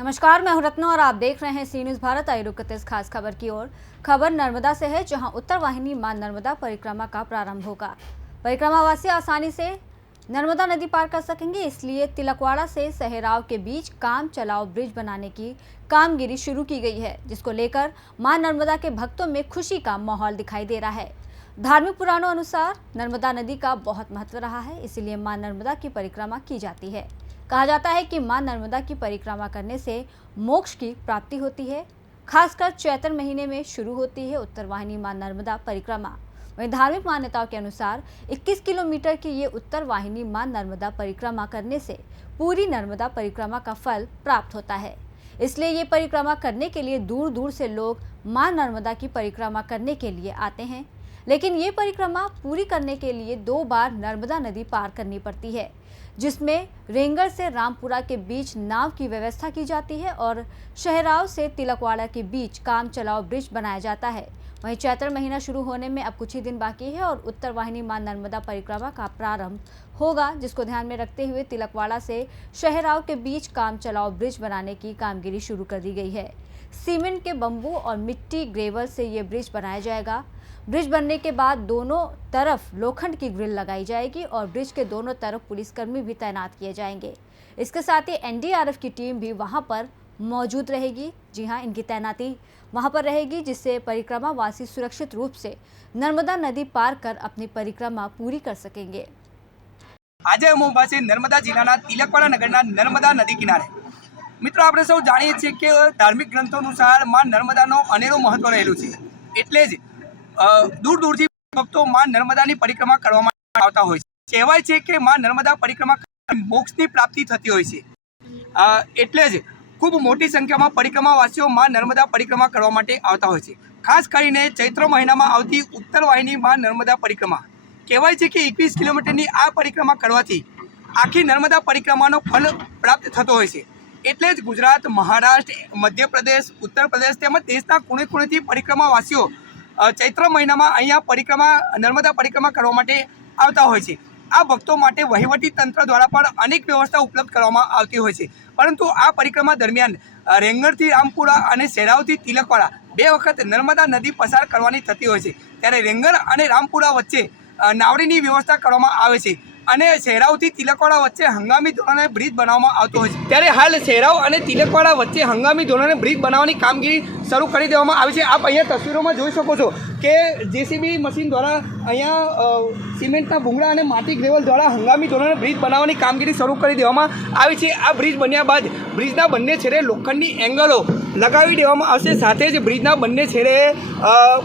नमस्कार, मैं हूं रत्ना और आप देख रहे हैं सी न्यूज़ भारत। आइए रुक करते इस खास खबर की ओर। खबर नर्मदा से है, जहां उत्तर वाहिनी मां नर्मदा परिक्रमा का प्रारंभ होगा। परिक्रमावासी आसानी से नर्मदा नदी पार कर सकेंगे, इसलिए तिलकवाड़ा से सहराव के बीच काम चलाओ ब्रिज बनाने की कामगिरी शुरू की गई है, जिसको लेकर मां नर्मदा के भक्तों में खुशी का माहौल दिखाई दे रहा है। धार्मिक पुराणों अनुसार नर्मदा नदी का बहुत महत्व रहा है, इसीलिए मां नर्मदा की परिक्रमा की जाती है। कहा जाता है कि मां नर्मदा की परिक्रमा करने से मोक्ष की प्राप्ति होती है। खासकर चैत्र महीने में शुरू होती है उत्तर वाहिनी मां नर्मदा परिक्रमा। वहीं धार्मिक मान्यताओं के अनुसार 21 किलोमीटर की ये उत्तर वाहिनी मां नर्मदा परिक्रमा करने से पूरी नर्मदा परिक्रमा का फल प्राप्त होता है। इसलिए ये परिक्रमा करने के लिए दूर दूर से लोग मां नर्मदा की परिक्रमा करने के लिए आते हैं। लेकिन ये परिक्रमा पूरी करने के लिए 2 बार नर्मदा नदी पार करनी पड़ती है, जिसमें रेंगड़ से रामपुरा के बीच नाव की व्यवस्था की जाती है और शहराव से तिलकवाड़ा के बीच काम चलाओ ब्रिज बनाया जाता है। वहीं चैत्र महीना शुरू होने में अब कुछ ही दिन बाकी है और उत्तर वाहिनी मां नर्मदा परिक्रमा का प्रारंभ होगा, जिसको ध्यान में रखते हुए तिलकवाड़ा से शहराव के बीच काम चलाओ ब्रिज बनाने की कामगिरी शुरू कर दी गई है। सीमेंट के बम्बू और मिट्टी ग्रेवल से ये ब्रिज बनाया जाएगा। ब्रिज बनने के बाद दोनों तरफ लोखंड की ग्रिल लगाई जाएगी और ब्रिज के दोनों तरफ पुलिसकर्मी भी तैनात किए जाएंगे। इसके साथ ही एनडीआरएफ की टीम भी वहां पर मौजूद रहेगी। जी हां, इनकी तैनाती वहां पर रहेगी, जिससे परिक्रमा वासी सुरक्षित रूप से नर्मदा नदी पार कर अपनी परिक्रमा पूरी कर सकेंगे। आज अमो પાસે નર્મદા જિલ્લાના તિલકવાડા નગરના નર્મદા નદી કિનારે મિત્રો આપણે સૌ જાણીએ છીએ કે ધાર્મિક ગ્રંથો અનુસાર માં નર્મદાનો અનેરો મહત્વ રહેલું છે। એટલે જ દૂર દૂરથી ભક્તો માં નર્મદાની પરિક્રમા કરવા માટે આવતા હોય છે। કહેવાય છે કે માં નર્મદા પરિક્રમા મોક્ષની પ્રાપ્તિ થતી હોય છે। એટલે જ ખૂબ મોટી સંખ્યામાં પરિક્રમાવાસીઓ માં નર્મદા પરિક્રમા કરવા માટે આવતા હોય છે। ખાસ કરીને ચૈત્ર મહિનામાં આવતી ઉત્તર વાહિની માં નર્મદા પરિક્રમા કહેવાય છે કે 21 કિલોમીટરની આ પરિક્રમા કરવાથી આખી નર્મદા પરિક્રમાનો ફલ પ્રાપ્ત થતો હોય છે। એટલે જ ગુજરાત, મહારાષ્ટ્ર, મધ્યપ્રદેશ, ઉત્તર પ્રદેશ તેમજ દેશના ખૂણે ખૂણેથી પરિક્રમાવાસીઓ ચૈત્ર મહિનામાં અહીંયા પરિક્રમા નર્મદા પરિક્રમા કરવા માટે આવતા હોય છે। આ ભક્તો માટે વહીવટી તંત્ર દ્વારા પણ અનેક વ્યવસ્થા ઉપલબ્ધ કરવામાં આવતી હોય છે। પરંતુ આ પરિક્રમા દરમિયાન રેંગણથી રામપુરા અને શેરાવથી તિલકવાડા 2 વખત નર્મદા નદી પસાર કરવાની થતી હોય છે। ત્યારે રેંગણ અને રામપુરા વચ્ચે નાવડીની વ્યવસ્થા કરવામાં આવે છે અને શહેરાવથી તિલકવાડા વચ્ચે હંગામી ધોરણે બ્રિજ બનાવવામાં આવતો હોય છે। ત્યારે હાલ શહેરાવ અને તિલકવાડા વચ્ચે હંગામી ધોરણે બ્રિજ બનાવવાની કામગીરી શરૂ કરી દેવામાં આવી છે। આપ અહીંયા તસવીરોમાં જોઈ શકો છો કે જેસીબી મશીન દ્વારા અહીંયા સિમેન્ટના ભૂંગળા અને માટી ગ્રેવલ દ્વારા હંગામી ધોરણે બ્રિજ બનાવવાની કામગીરી શરૂ કરી દેવામાં આવી છે। આ બ્રિજ બન્યા બાદ બ્રિજના બંને છેડે લોખંડની એંગલો લગાવી દેવામાં આવશે। સાથે જ બ્રિજના બંને છેડે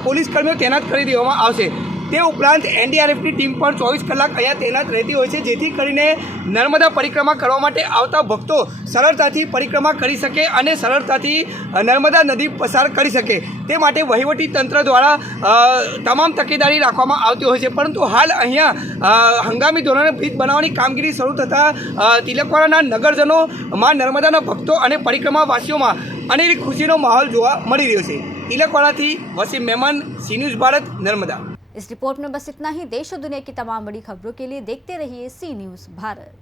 પોલીસ કર્મીઓ તૈનાત કરી દેવામાં આવશે। તે ઉપરાંત એનડીઆરએફની ટીમ પણ 24 કલાક અહીંયા તૈનાત રહેતી હોય છે, જેથી કરીને નર્મદા પરિક્રમા કરવા માટે આવતા ભક્તો સરળતાથી પરિક્રમા કરી શકે અને સરળતાથી નર્મદા નદી પસાર કરી શકે। તે માટે વહીવટી તંત્ર દ્વારા તમામ તકેદારી રાખવામાં આવતી હોય છે। પરંતુ હાલ અહીંયા હંગામી ધોરણે બ્રિજ બનાવવાની કામગીરી શરૂ થતાં તિલકવાડાના નગરજનો, માં નર્મદાના ભક્તો અને પરિક્રમાવાસીઓમાં અનેરી ખુશીનો માહોલ જોવા મળી રહ્યો છે। તિલકવાડાથી વસીમ મેમન, સી ન્યૂઝ ભારત, નર્મदा। इस रिपोर्ट में बस इतना ही। देश और दुनिया की तमाम बड़ी खबरों के लिए देखते रहिए सी न्यूज़ भारत।